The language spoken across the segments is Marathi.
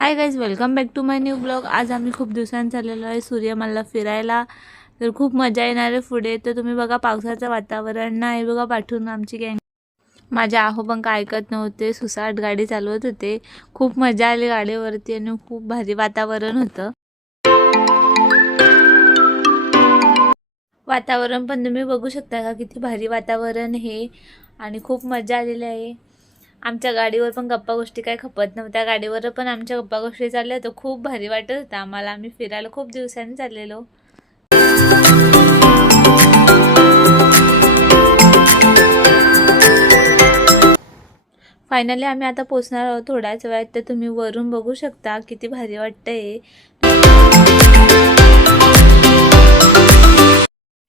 High guys, welcome back to my new blog. आज आम्ही खूप दिवसांनी चाललेलो आहे सूर्यमालला फिरायला. तर खूप मजा येणार आहे पुढे. तर तुम्ही बघा पावसाचं वातावरण नाही बघा, पाठवून आमची गँग. माझ्या आहोबंक ऐकत नव्हते, सुसाट गाडी चालवत होते. खूप मजा आली गाडीवरती आणि खूप भारी वातावरण होतं. वातावरण पण तुम्ही बघू शकता का, किती भारी वातावरण हे. आणि खूप मजा आलेली आहे. आमच्या गाडीवर पण गप्पा गोष्टी काय खपत नव्हत्या. गाडीवर पण आमच्या गप्पा गोष्टी चालल्या, तर खूप भारी वाटत होतं आम्हाला. आम्ही फिरायला खूप दिवसांनी चाललेलो. फायनली आम्ही आता पोहोचणार आहोत थोड्याच वेळात. तर तुम्ही वरून बघू शकता किती भारी वाटतंय.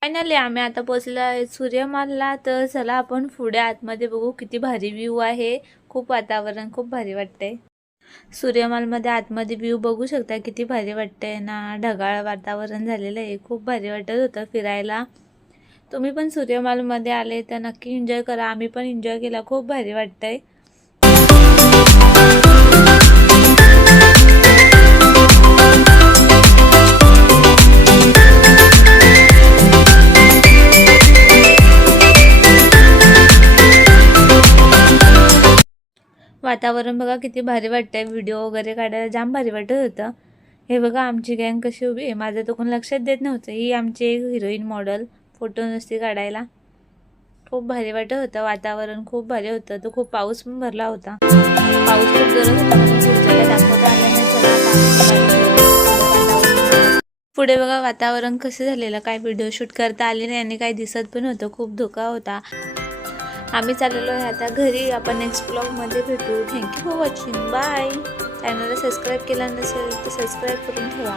फायनली आम्ही आता पोहोचलो आहे सूर्यमालला. तर चला आपण पुढे आतमध्ये बघू किती भारी व्ह्यू आहे. खूप वातावरण खूप भारी वाटतंय. सूर्यमालमध्ये आतमध्ये व्ह्यू बघू शकता किती भारी वाटतंय ना. ढगाळ वातावरण झालेलं आहे. खूप भारी वाटत होतं फिरायला. तुम्ही पण सूर्यमालमध्ये आले तर नक्की एन्जॉय करा. आम्ही पण एन्जॉय केला. खूप भारी वाटतंय. वातावरण बघा किती भारी वाटतंय. व्हिडिओ वगैरे काढायला जाम भारी वाटत होतं. हे बघा आमची गँग कशी उभी आहे. माझं तर कोण लक्षात देत नव्हतं. ही आमची एक हिरोईन मॉडेल फोटो नुसती काढायला. खूप भारी वाटत होतं. वातावरण खूप भारी होतं. तो खूप पाऊस पण भरला होता. पाऊस खूप जोरात होता. पुढच्याला दाखवता आलं नाही. पुढे बघा वातावरण कसं झालेलं. काय व्हिडिओ शूट करता आले नाही आणि काही दिसत पण होतं. खूप धोका होता. आम्ही चाललेलो आहे आता घरी. आपण नेक्स्ट ब्लॉगमध्ये भेटू. Thank you for watching. बाय. चॅनलला सबस्क्राईब केलं नसेल तर सबस्क्राईब करून ठेवा.